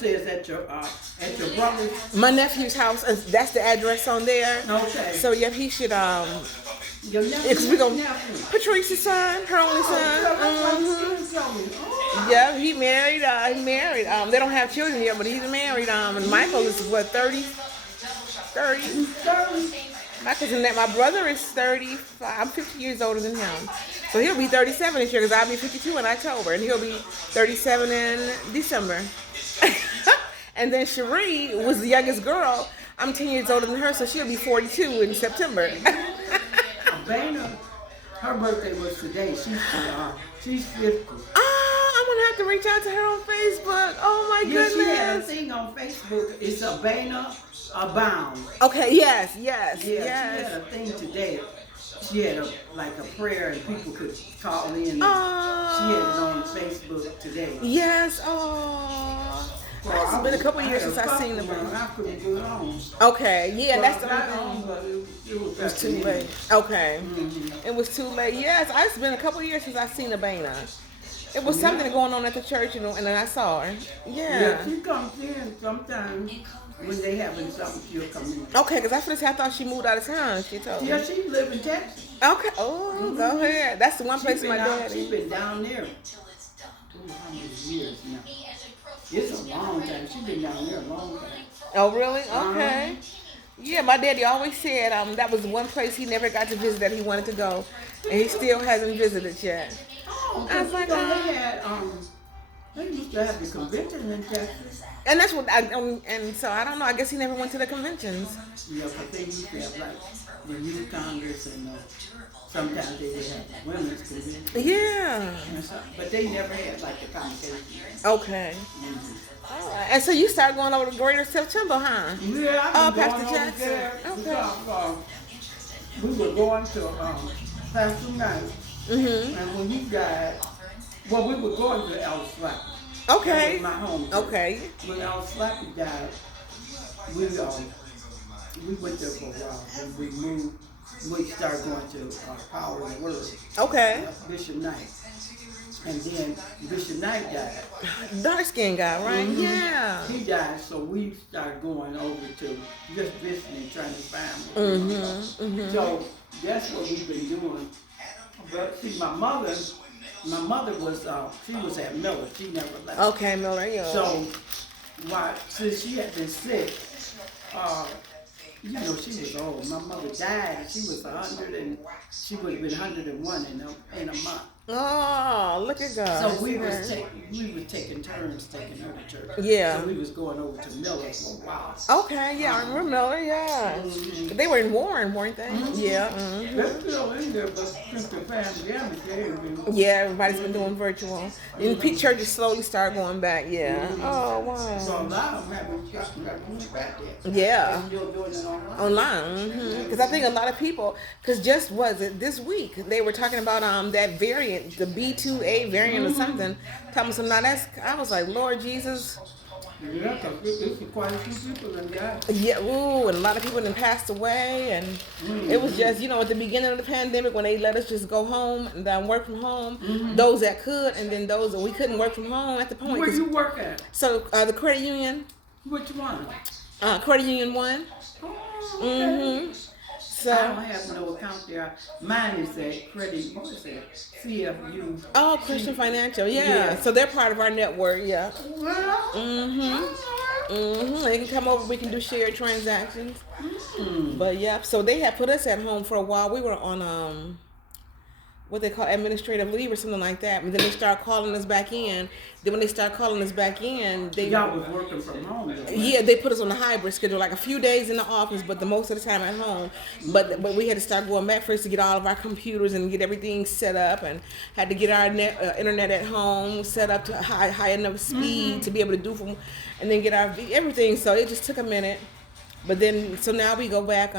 says at your brother's. My nephew's house. That's the address on there. Okay. So yeah, he should Your nephew. Because we gonna Patrice's son, her only son. Yeah, he married. He married. They don't have children yet, but he's married. And Michael is what 30. My cousin, my brother is 30. I'm 50 years older than him, so he'll be 37 this year because I'll be 52 in October, and he'll be 37 in December. And then Cherie was the youngest girl. I'm 10 years older than her, so she'll be 42 in September. Dana, her birthday was today. She's 50. I'm gonna have to reach out to her on Facebook. Oh my goodness. She had a thing on Facebook. It's Abana Abound. Okay, yes. Yeah, she had a thing today. She had a prayer and people could call in. She had it on Facebook today. Yes. Oh. It's been a couple years since I've seen the I couldn't go on. Okay, yeah, Well, that's the got only on, but it was too late. Okay. It was too late. Yes, it's been a couple years since I've seen Abana. It was something going on at the church, and then I saw her. Yeah, she comes in sometimes when they having something. She'll come in. Okay, because I thought she moved out of town. She told me. Yeah, she live in Texas. Okay. Oh, go ahead. That's the one place my dad. She's been down there. How many years now? It's a long time. She's been down there a long time. Oh, really? Okay. Yeah, my daddy always said that was one place he never got to visit that he wanted to go, and he still hasn't visited yet. Oh, I was like, they used to have the convention in Texas. And that's what and so I don't know. I guess he never went to the conventions. Yeah, but they used to have the youth congress and sometimes they would have women's convention. Yeah. But they never had the conversation. Okay. All right. And so you started going over to Greater September, huh? Yeah, I've been Pastor Jackson. There okay. Because, we were going to Pastor Knight, and when he died, we were going to El Slappy. Okay. That was my home. Okay. When El Slappy died, we went there for a while. When we moved, we started going to Power of the Word. Okay. Bishop Knight. And then Bishop Knight died. Dark skinned guy, right? Yeah. He died, so we started going over to just visiting, trying to find him. So that's what we've been doing. But see, my mother was she was at Miller. She never left. Okay, Miller, yeah. So since she had been sick, she was old. My mother died. She was 100 and she would have been 101 in a month. Oh, look at God. So we were taking turns taking her to church. Yeah. So we was going over to Miller for a while. Okay, yeah, I remember Miller, yeah. They were in Warren, weren't they? Yeah. They're still in there, but since the pandemic, they've been. Yeah, everybody's been doing virtual. And churches slowly start going back, yeah. Oh, wow. So a lot of them haven't gotten back yet. Yeah. They're still doing it online. Online, because I think a lot of people, because just this week, they were talking about that variant, the B2A variant or something. Tell me something. I was like, Lord Jesus. Yeah, because it's quite a few people that died. Yeah, ooh, and a lot of people that passed away, and it was just, at the beginning of the pandemic when they let us just go home and work from home, those that could, and then those that we couldn't work from home at the point. Where you work at? So the credit union. Which one? Credit union 1. Oh, okay. So I don't have no account there. Mine is at credit. What is that? CFU. Oh, Christian Financial. Yeah. So they're part of our network. Yeah. They can come over. We can do shared transactions. But yeah. So they had put us at home for a while. We were on what they call administrative leave or something like that. And then they start calling us back in. Then when they start calling us back in, y'all was working from home. Though, right? Yeah, they put us on the hybrid schedule, like a few days in the office, but the most of the time at home. But we had to start going back first to get all of our computers and get everything set up, and had to get our internet at home set up to high enough speed to be able to do and then get our everything. So it just took a minute. But then, so now we go back,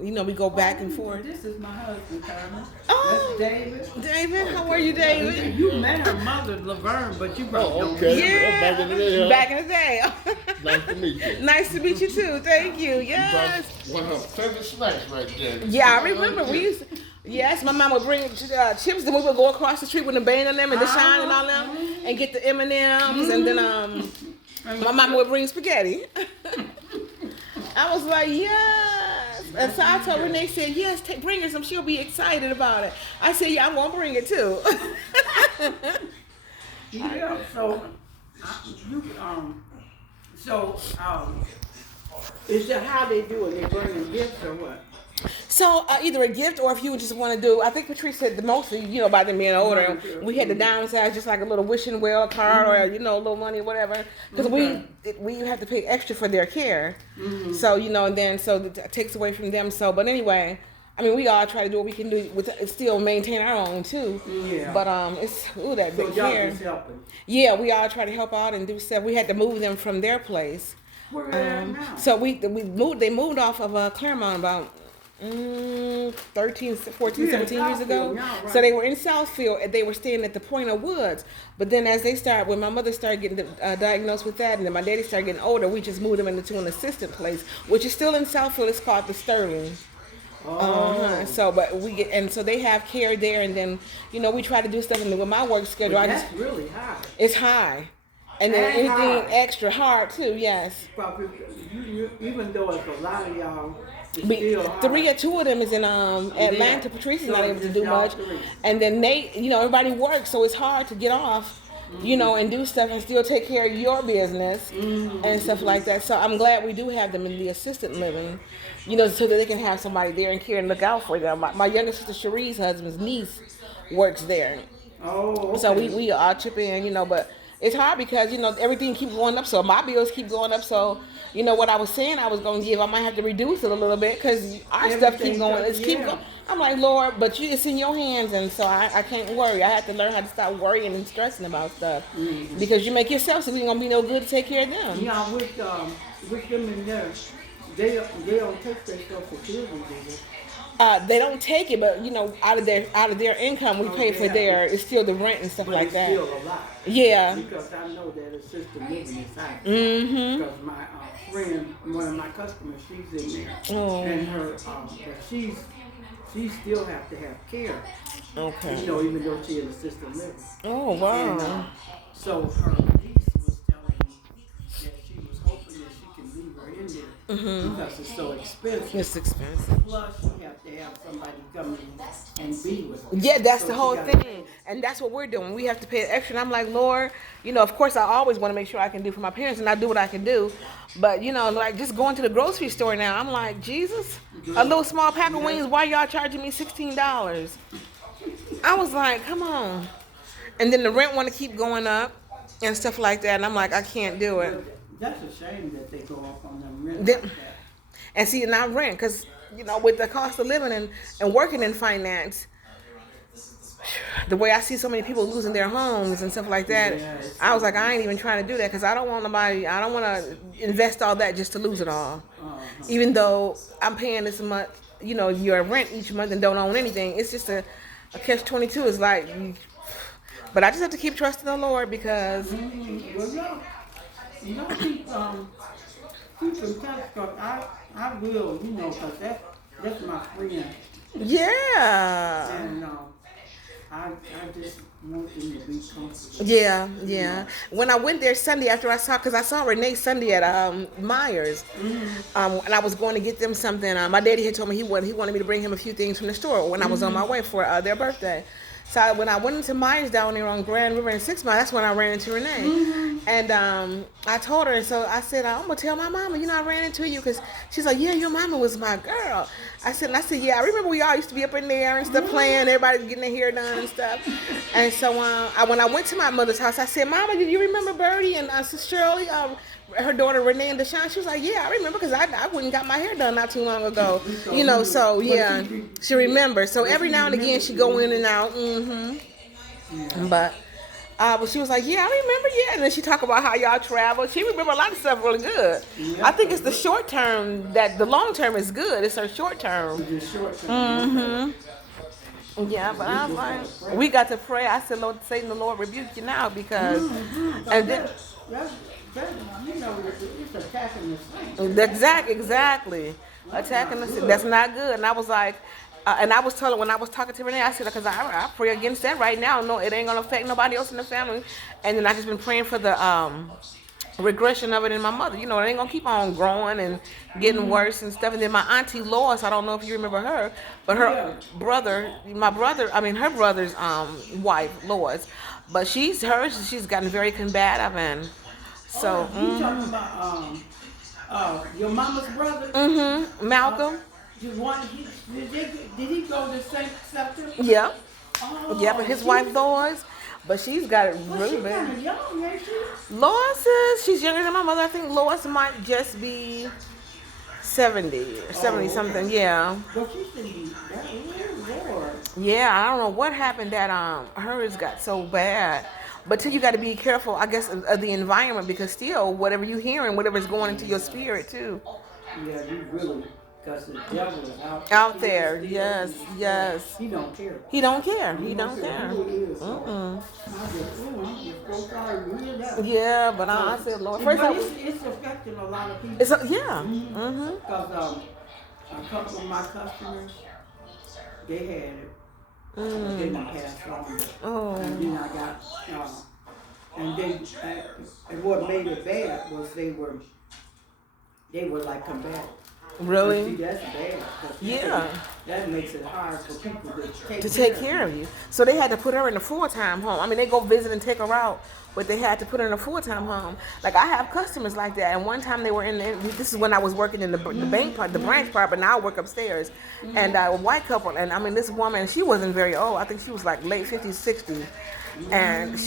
we go back and forth. This is my husband, Carmen. Oh, that's David. David, how are you, David? You met her mother, Laverne, but you probably don't. Okay. Yeah, back in the day. Huh? Back in the day. Nice to meet you. Nice to meet you too. Thank you. Yes. One of her favorite snacks right there. Yeah, I remember we used. Yes, my mom would bring chips, and we would go across the street with the band on them and the shine and all them, and get the M&Ms, and then My mama would bring spaghetti. I was like, yes. And so I told Renee, said, yes, bring her some. She'll be excited about it. I said, yeah, I'm going to bring it too. Yeah, so, is that how they do it? They bring a gift or what? So either a gift or if you just want to do, I think Patrice said the most, by them being older, we had to downsize just like a little wishing well card or, a little money or whatever. Because we have to pay extra for their care. Mm-hmm. So, and then so it takes away from them. So, but anyway, I mean, we all try to do what we can do with still maintain our own too. Yeah. But it's that big care. Just helping. Yeah, we all try to help out and do stuff. We had to move them from their place. Where are they now? So they moved off of Claremont about 13, 14, 17 years ago. Yeah, right. So they were in Southfield and they were staying at the Point of Woods. But then when my mother started getting diagnosed with that and then my daddy started getting older, we just moved them into an assistant place, which is still in Southfield. It's called the Sterling. Oh. So so they have care there and then, we try to do stuff with my work schedule. But that's really high. It's high. And then anything extra hard too, yes. Probably, even though it's a lot of y'all, two of them is in Atlanta. Patrice is not able to do much. And then Nate, everybody works, so it's hard to get off, and do stuff and still take care of your business and stuff like that. So I'm glad we do have them in the assisted living, so that they can have somebody there and care and look out for them. My younger sister Cherie's husband's niece works there. Oh, okay. So we all chip in, but it's hard because, everything keeps going up. So my bills keep going up. So, what I was saying I was going to give, I might have to reduce it a little bit because our stuff keeps going. Keep going. I'm like, Lord, but it's in your hands. And so I can't worry. I have to learn how to stop worrying and stressing about stuff. Mm-hmm. Because you make yourself so it's going to be no good to take care of them. Yeah, with them in there, they don't take their stuff for children, do they? They don't take it, but out of their income, we pay for it's still the rent and stuff like that. Still a lot. Yeah. Because I know that assisted living is high. Mm-hmm. Because my friend, one of my customers, she's in there, and her, but she still have to have care. Okay. Even though she's in assisted living. Oh wow. And, so her niece was telling me that she was hoping that she can leave her in there. Mm-hmm. Because it's so expensive. It's expensive. Plus, you have to have somebody come in and be with her. Yeah, that's the whole thing. And that's what we're doing. We have to pay extra. And I'm like, Lord, of course, I always want to make sure I can do for my parents, and I do what I can do. But, like just going to the grocery store now, I'm like, Jesus, a little small pack of wings, why y'all charging me $16? I was like, come on. And then the rent want to keep going up and stuff like that. And I'm like, I can't do it. That's a shame that they go off on them rent like that. And see, not rent, because, with the cost of living and working in finance, the way I see so many people losing their homes and stuff like that, I was like, I ain't even trying to do that because I don't want to invest all that just to lose it all. Even though I'm paying this much, your rent each month and don't own anything, it's just a catch-22. It's like, but I just have to keep trusting the Lord because... Mm-hmm. Well, keep in touch, because I will, because that's my friend. Yeah. And I just want them to be comfortable. Yeah. When I went there Sunday after because I saw Renee Sunday at Myers, and I was going to get them something. My daddy had told me he wanted me to bring him a few things from the store when I was on my way for their birthday. So when I went into Myers down there on Grand River and 6 Mile, that's when I ran into Renee. Mm-hmm. And I told her, and so I said, I'm going to tell my mama, I ran into you, because she's like, yeah, your mama was my girl. I said, yeah, I remember we all used to be up in there and stuff playing, everybody getting their hair done and stuff. And so when I went to my mother's house, I said, Mama, do you remember Bertie and Sister Shirley, her daughter Renee and Deshaun? She was like, yeah, I remember, because I went and got my hair done not too long ago. So yeah, she remembers. So every now and again she go in and out. Mm-hmm. Yeah. But she was like, yeah, I remember, and then she talk about how y'all travel. She remember a lot of stuff really good. Yeah. I think it's the short term that the long term is good. It's her short term. Mm-hmm. Yeah, but I was like, we got to pray. I said, Lord, Satan, the Lord rebuke you now, because and then. It's attacking the saints. Exactly. Attacking the saints. That's not good. And I was like, and I was telling, when I was talking to Renee, I said, because I pray against that right now. No, it ain't going to affect nobody else in the family. And then I just been praying for the regression of it in my mother. You know, it ain't gonna keep on growing and getting worse and stuff. And then my auntie Lois, I don't know if you remember her, but her Yeah. brother, her brother's wife, Lois, but she's gotten very combative and so. You talking about your mama's brother? Malcolm. You want did he go to St. September? Yeah. Oh, Yeah, but his wife Lois, but she's got it Well, really she's bad. kind of young, ain't she? Lois is she's younger than my mother. I think Lois might just be 70 or 70 okay. something. Yeah. But she should be that Lord. Yeah, I don't know what happened that hers got so bad. But too, you got to be careful, I guess, of the environment because still, whatever you hearing, whatever's going into your spirit too. Yeah, you really, because the devil is Out there, yes, yes. He don't care. He don't care. He don't care. Who it is, so. I'm just so sorry to hear that. Yeah, but I said, Lord, first But it's affecting a lot of people. yeah. Because a couple of my customers, they had it. They didn't pass on it. Oh. And then I got, and what made it bad was they were like combative. Really? See, that's bad. 'Cause Yeah. That makes it hard for people to take care of you. So they had to put her in a full-time home. I mean, they go visit and take her out, but they had to put her in a full-time home. Like I have customers like that. And one time they were this is when I was working in the bank part, the branch part, but now I work upstairs. And a white couple, and I mean, this woman, she wasn't very old. I think she was like late 50s, 60s. And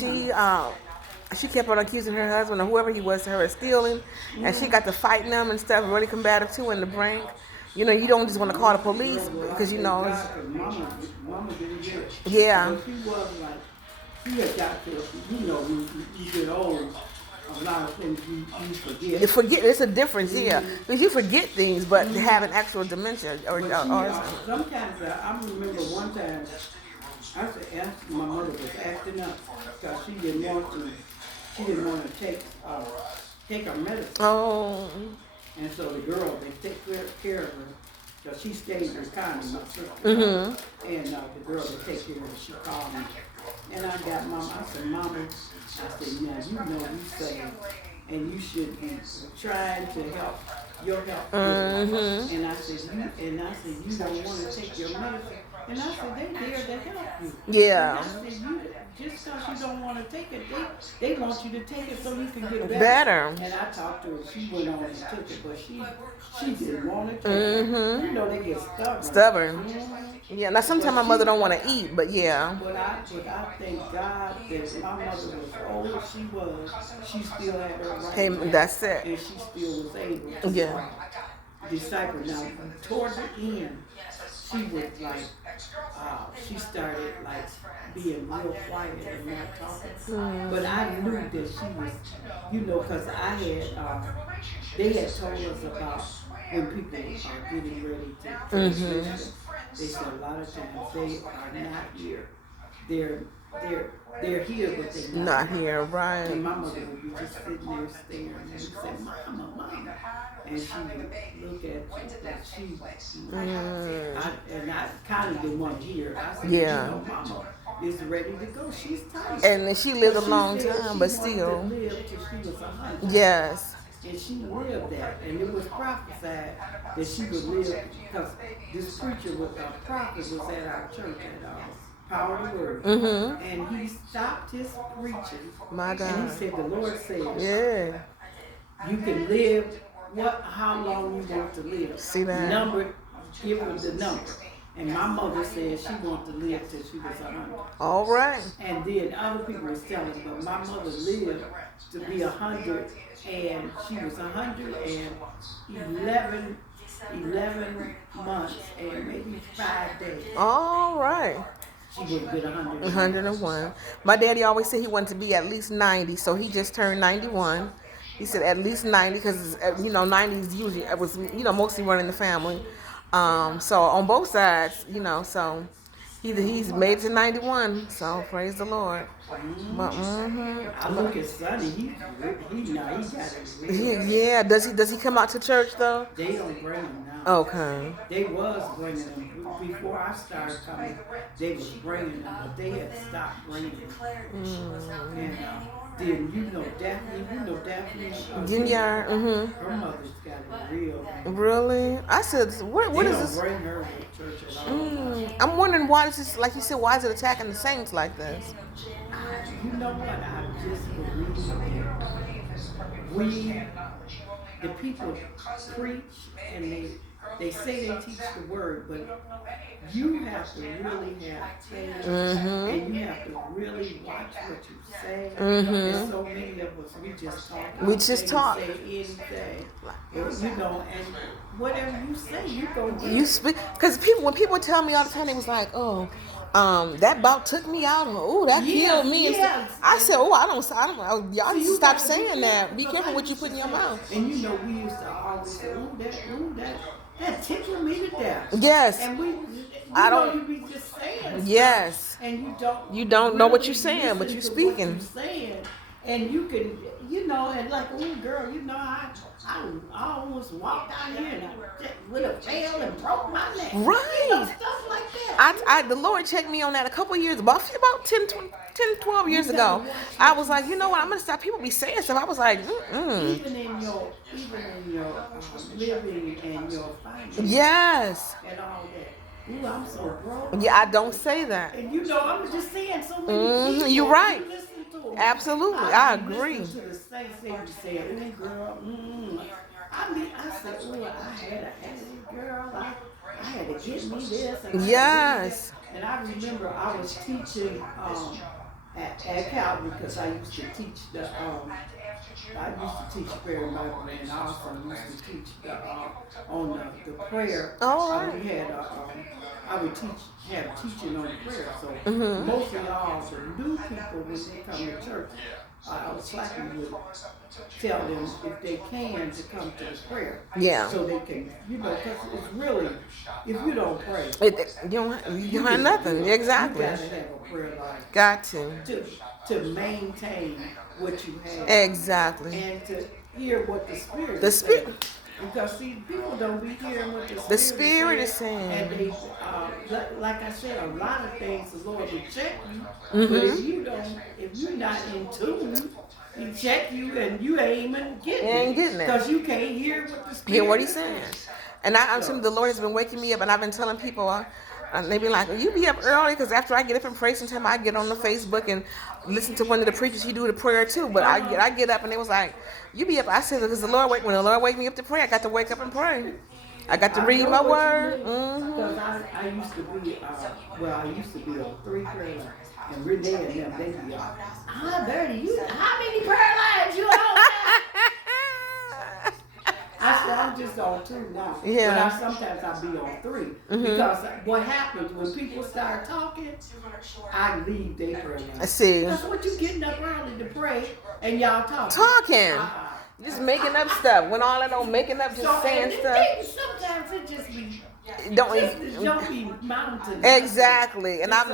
she kept on accusing her husband or whoever he was to her of stealing, and she got to fighting them and stuff, really combative too in the bank. You know, you don't just want to call the police because you know. Mama didn't get it. Yeah. But she was like, she had got to, you know, when you get old, a lot of things you forget. You forget. It's a difference, yeah, because you forget things, but having actual dementia or sometimes I remember one time my mother was acting up because she didn't want to take her medicine. Oh. And so the girl, they take care of her, because she stayed with Connie, my sister. And the girl that take care of her, she called me. And I got Mama, I said, Mama, I said, now you know you saved, and you should be trying to help your health. And I said, you don't want to take your medicine. And I said, they there to help you. Yeah. And I said, just because you don't want to take it, they want you to take it so you can get better. And I talked to her. She went on and took it, but she didn't want to take it. You know, they get stubborn. Yeah, now sometimes my mother don't want to eat, but yeah. But I thank God that my mother was old as she was, she still had her right. Hey, that's it. And she still was able to disciple. Now, toward the end, she was like, she started like being real quiet and not talking. But I knew that she was, you know, because I had, they had told us about when people are getting ready to transition. They said a lot of times they are not here. They're here, but they're not here, right? And my mother would be just sitting there staring and say, Mama. And she would look at you, but and I kind of didn't want to hear. I said, you know, Mama is ready to go. She's tired. And she lived a long time, but still. She lived till she was 100. Yes. And she lived that, and it was prophesied that she would live, because this preacher was a prophet was at our church at Power of the Word, and he stopped his preaching. My God! And he said, "The Lord said, you can live how long you want to live. See that? Give her the number." And my mother said she wanted to live till she was 100. All right. And then other people was telling, but my mother lived to be 100, and she was 111 months and maybe 5 days. All right. She would have been 101. My daddy always said he wanted to be at least 90, so he just turned 91. He said at least 90 because, 90 is usually, it was, mostly running the family. So on both sides, so he's made it to 91. So praise the Lord. But, I look at Sonny. He got it. Does he come out to church though? They don't bring him now. Okay. They was bringing him before I started coming. They was bringing him, but they had stopped bringing him. And Then Daphne. Ginyard. Her mother's got it real. Really? I said, what They is don't this? bring her to church at all. I'm wondering why this is, like you said, why is it attacking the saints like this? You know what? I just believe that the people preach and they say they teach the word, but you have to really have faith and you have to really watch what you say. There's so many of us, we just talk. We just talk. Say anything. And whatever you say, you go get You it. speak, because when people tell me all the time, they was like, oh, that about took me out, or oh, that killed me. And stuff. I said, oh, I don't know. Y'all need to stop saying that. Be careful what you put in your mouth. And we used to always say, that tickled me to death. Yes. And you be just saying yes. stuff, and you don't know what you're saying, but you're speaking. And you can, and like, oh girl, I almost walked out here and I would have failed and broke my neck. Right. Stuff like that. The Lord checked me on that a couple years, about 10, 12 years ago. I was like, you know what, I'm going to stop. People be saying stuff. I was like, Even in your living and your finances. Yes. And all that. Ooh, I'm so broke. Yeah, I don't say that. And I'm just saying so many people. You're right. You listen to them. Absolutely, I agree. Listen to the saints, they would say, ooh, girl, I said, ooh, I had a headache, girl. I had to get me this. And yes. And I remember I was teaching at Calvary because I used to teach prayer and Bible, and I also used to teach on the prayer. We had I would have teaching on prayer. So most of y'all, the new people, when they come to church, I was slacking with tell them if they can to come to the prayer. Yeah. So they can, because it's really, if you don't pray, you don't have nothing. Exactly. You got to have a prayer life. Got to. To maintain what you have. Exactly. And to hear what the Spirit The is Spirit. saying. Because see, people don't be hearing what the Spirit is saying. And they, like I said, a lot of things the Lord will check you. But if you're not in tune, He check you and you ain't even getting it. Because you can't hear what the Spirit hear what He's saying. And I'm assuming the Lord has been waking me up, and I've been telling people, they be like, you be up early, because after I get up and pray, sometimes I get on the Facebook and listen to one of the preachers. He do the prayer too. But I get up, and they was like, you be up. I said, because when the Lord wake me up to pray, I got to wake up and pray. I got to read my word. Because I used to be on 3 prayer lines. And Renee and them, they be on, Bertie, how many prayer lines you on? I said, I'm just on 2 now. Yeah. But sometimes I'll be on 3. Because what happens when people start talking, I leave their prayer line. I see. That's what you getting up early to pray and y'all talking. Just making up stuff. When all that old making up, just saying stuff. Sometimes it just be don't be mountain. Exactly. And I'm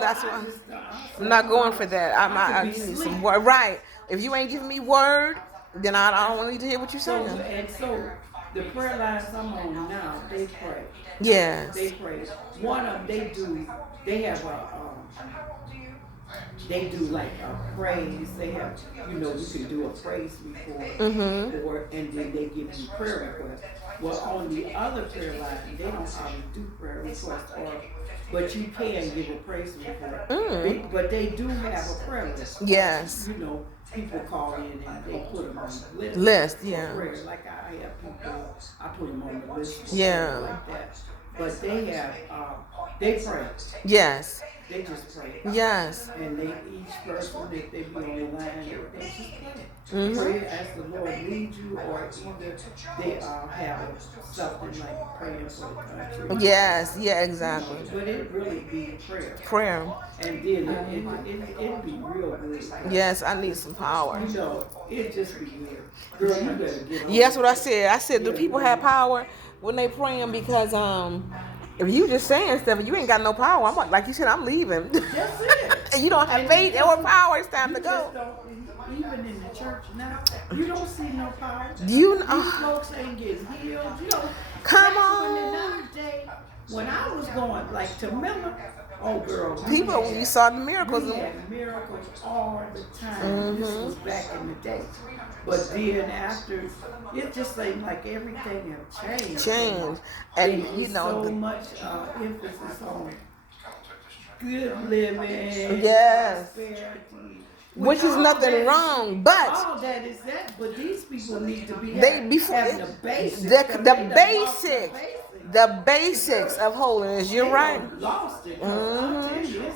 not going for that. I need some word. Right. If you ain't giving me word, then I don't need to hear what you're saying. And so the prayer lines I'm on now, they pray. Yes. They pray. One of them, they have they do like a praise. They have, you can do a praise report, and then they give you prayer requests. Well, on the other prayer line, they don't always do prayer requests, but you can give a praise report. But they do have a prayer list. Yes. People call in and they put them on the list. Yeah. Prayer. Like I have people, I put them on the list. Yeah. Like that. But they have, they pray. Yes. They just pray. Yes. And each person, if they be on the line, they just pray. Pray as the Lord leads you, or either they have something like praying for the country. Yes. Yeah. Exactly. But it really be prayer. Prayer. And then it be real good. Yes, I need some power. It just be good. Girl, you better get on. Yeah, that's what I said. I said, do people have power when they praying? Because if you just saying stuff and you ain't got no power, like you said, I'm leaving. That's it. And you don't have faith or power, it's time to go. Even in the church now, you don't see no power. These folks ain't getting healed. Come on. When I was going like to Miller, Oh, girl. People, you saw the miracles. We had miracles all the time. This was back in the day. But then after, it just seemed like everything had changed. And There you was know, so much emphasis on good living, yes, prosperity, which is nothing wrong, but all that is that. But these people need to be having the basics. the basics of holiness. You're right. Lost it. 'Cause I'll tell you,